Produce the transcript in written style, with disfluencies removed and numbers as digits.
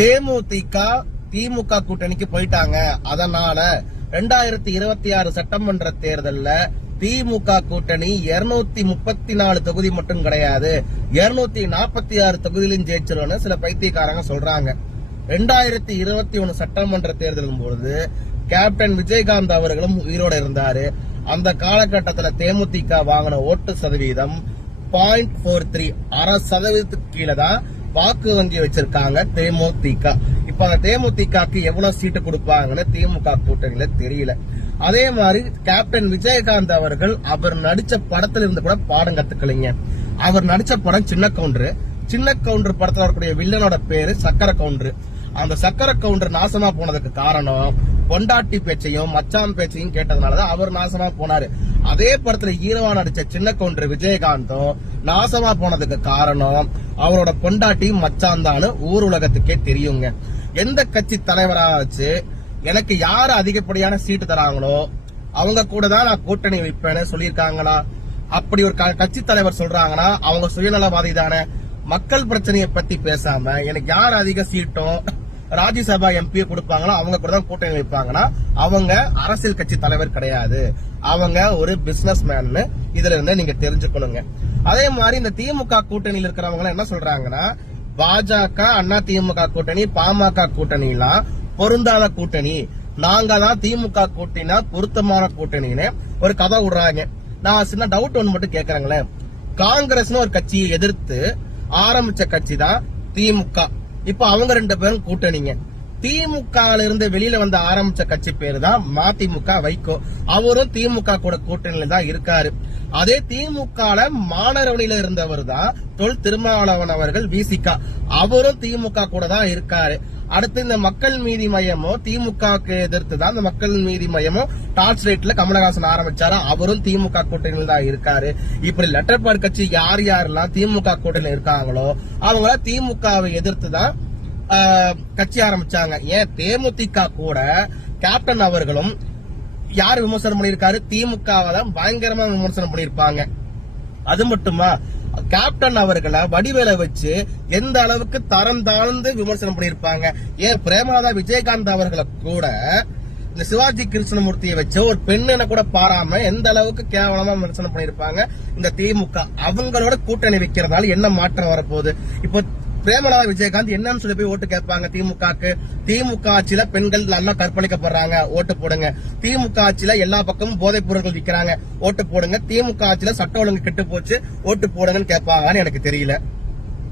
தேமுதிக திமுக கூட்டணிக்கு போயிட்டாங்க. அதனால 2026 சட்டமன்ற தேர்தல்ல திமுக கூட்டணி 234 தொகுதி மட்டும் கிடையாது, 246 தொகுதியிலும் ஜெயிச்சிரும்னு சில பைத்தியக்காரங்க சொல்றாங்க. 2021 சட்டமன்ற தேர்தலும் பொழுது கேப்டன் விஜயகாந்த் அவர்களும் உயிரோட இருந்தாரு. அந்த காலகட்டத்தில் தேமுதிக வாங்கின ஓட்டு சதவீதம் 0.43, 0.5% கீழே தான் வாக்கு வங்கி வச்சிருக்காங்க தேமுதிக. இப்ப அந்த தேமுதிகக்கு எவ்வளவு சீட்டு கொடுப்பாங்கன்னு திமுக கூட்டணியில தெரியல. அதே மாதிரி கேப்டன் விஜயகாந்த் அவர்கள் அவர் நடிச்ச படத்துல இருந்து கூட பாடம் கத்துக்கலைங்க. அவர் நடிச்ச படம் சின்ன கவுண்டர் படத்துல வரக்கூடிய வில்லனோட பேரு சக்கர கவுண்டர். அந்த சக்கர கவுண்டர் நாசமா போனதுக்கு காரணம் பொண்டாட்டி பேச்சையும் மச்சான் பேச்சையும் கேட்டதுனாலதான் அவர் நாசமா போனாரு. அதே படத்துல ஹீரோவா நடிச்ச சின்ன கவுண்டர் விஜயகாந்தும் நாசமா போனதுக்கு காரணம் அவரோட பொண்டாட்டி மச்சான் தான் ஊர் உலகத்துக்கே தெரியுங்க. எந்த கட்சி தலைவராச்சு எனக்கு யாரு அதிகப்படியான சீட்டு தராங்களோ அவங்க கூட தான் நான் கூட்டணி வைப்பேன்னு சொல்லியிருக்காங்களா? அப்படி ஒரு கட்சி தலைவர் சொல்றாங்கன்னா அவங்க சுயநலவாதி தானே. மக்கள் பிரச்சனையை பத்தி பேசாம எனக்கு யார் அதிக சீட்டும் ராஜ்யசபா எம்பி கொடுப்பாங்களோ அவங்க கூட தான் கூட்டணி வைப்பாங்கன்னா அவங்க அரசியல் கட்சி தலைவர் கிடையாது, அவங்க ஒரு பிசினஸ் மேன். இதுல இருந்து நீங்க தெரிஞ்சுக்கணுங்க. அதே மாதிரி இந்த திமுக கூட்டணியில் இருக்கிறவங்க என்ன சொல்றாங்கன்னா பாஜக, அண்ணா திமுக கூட்டணி, பாமக கூட்டணி எல்லாம் பொருந்தாத கூட்டணி, நாங்க தான் திமுக கூட்டணினா பொருத்தமான கூட்டணின்னு ஒரு கதை விடுறாங்க. நான் சின்ன டவுட் ஒன்று மட்டும் கேக்குறேங்களேன். காங்கிரஸ்னு ஒரு கட்சியை எதிர்த்து ஆரம்பிச்ச கட்சி தான் திமுக. இப்ப அவங்க 2 பேரும் கூட்டணிங்க. திமுக இருந்து வெளியில வந்து ஆரம்பிச்ச கட்சி பேரு தான் மதிமுக வைகோ. அவரும் திமுக கூட கூட்டணியில தான் இருக்காரு. அதே திமுக மாணவர்களில இருந்தவர் தான் தொல் திருமாவளவன் அவர்கள் விசிக, அவரும் திமுக கூட தான் இருக்காரு. அடுத்து இந்த மக்கள் நீதி மையமும் திமுகவுக்கு எதிர்த்து தான் இந்த மக்கள் நீதி மையமும் டார்ச் ரைட்ல கமலஹாசன் ஆரம்பிச்சாரு, அவரும் திமுக கூட்டணியில் தான் இருக்காரு. இப்படி லெட்டர்பாடு கட்சி யார் யாரெல்லாம் திமுக கூட்டணியில் இருக்காங்களோ அவங்க திமுகவை எதிர்த்து தான் கட்சி ஆரம்பிச்சாங்க. ஏன் தேமுதிக கூட கேப்டன் அவர்களும் யார் விமர்சனம் பண்ணிருக்காரு? திமுகவை தான் பயங்கரமா விமர்சனம் பண்ணிருப்பாங்க. அது மட்டுமா, கேப்டன் அவர்களை வடிவேல வச்சு எந்த அளவுக்கு தரம் தாழ்ந்து விமர்சனம் பண்ணிருப்பாங்க. ஏன் பிரேமலதா விஜயகாந்த் அவர்களை கூட இந்த சிவாஜி கிருஷ்ணமூர்த்தியை வச்சு ஒரு பெண்ணை கூட பாராம எந்த அளவுக்கு கேவலமா விமர்சனம் பண்ணிருப்பாங்க இந்த திமுக. அவங்களோட கூட்டணி வைக்கிறதால என்ன மாற்றம் வரப்போகுது? இப்போ பிரேமலதா விஜயகாந்த் என்னன்னு சொல்லி போய் ஓட்டு கேட்பாங்க திமுகக்கு? திமுக ஆட்சியில பெண்கள் நல்லா கற்பழிக்கப்படுறாங்க, ஓட்டு போடுங்க. திமுக ஆட்சியில எல்லா பக்கமும் போதைப் பொருட்கள் விற்கிறாங்க, ஓட்டு போடுங்க. திமுக ஆட்சியில சட்ட ஒழுங்கு கெட்டு போச்சு, ஓட்டு போடுங்கன்னு கேட்பாங்கன்னு எனக்கு தெரியல.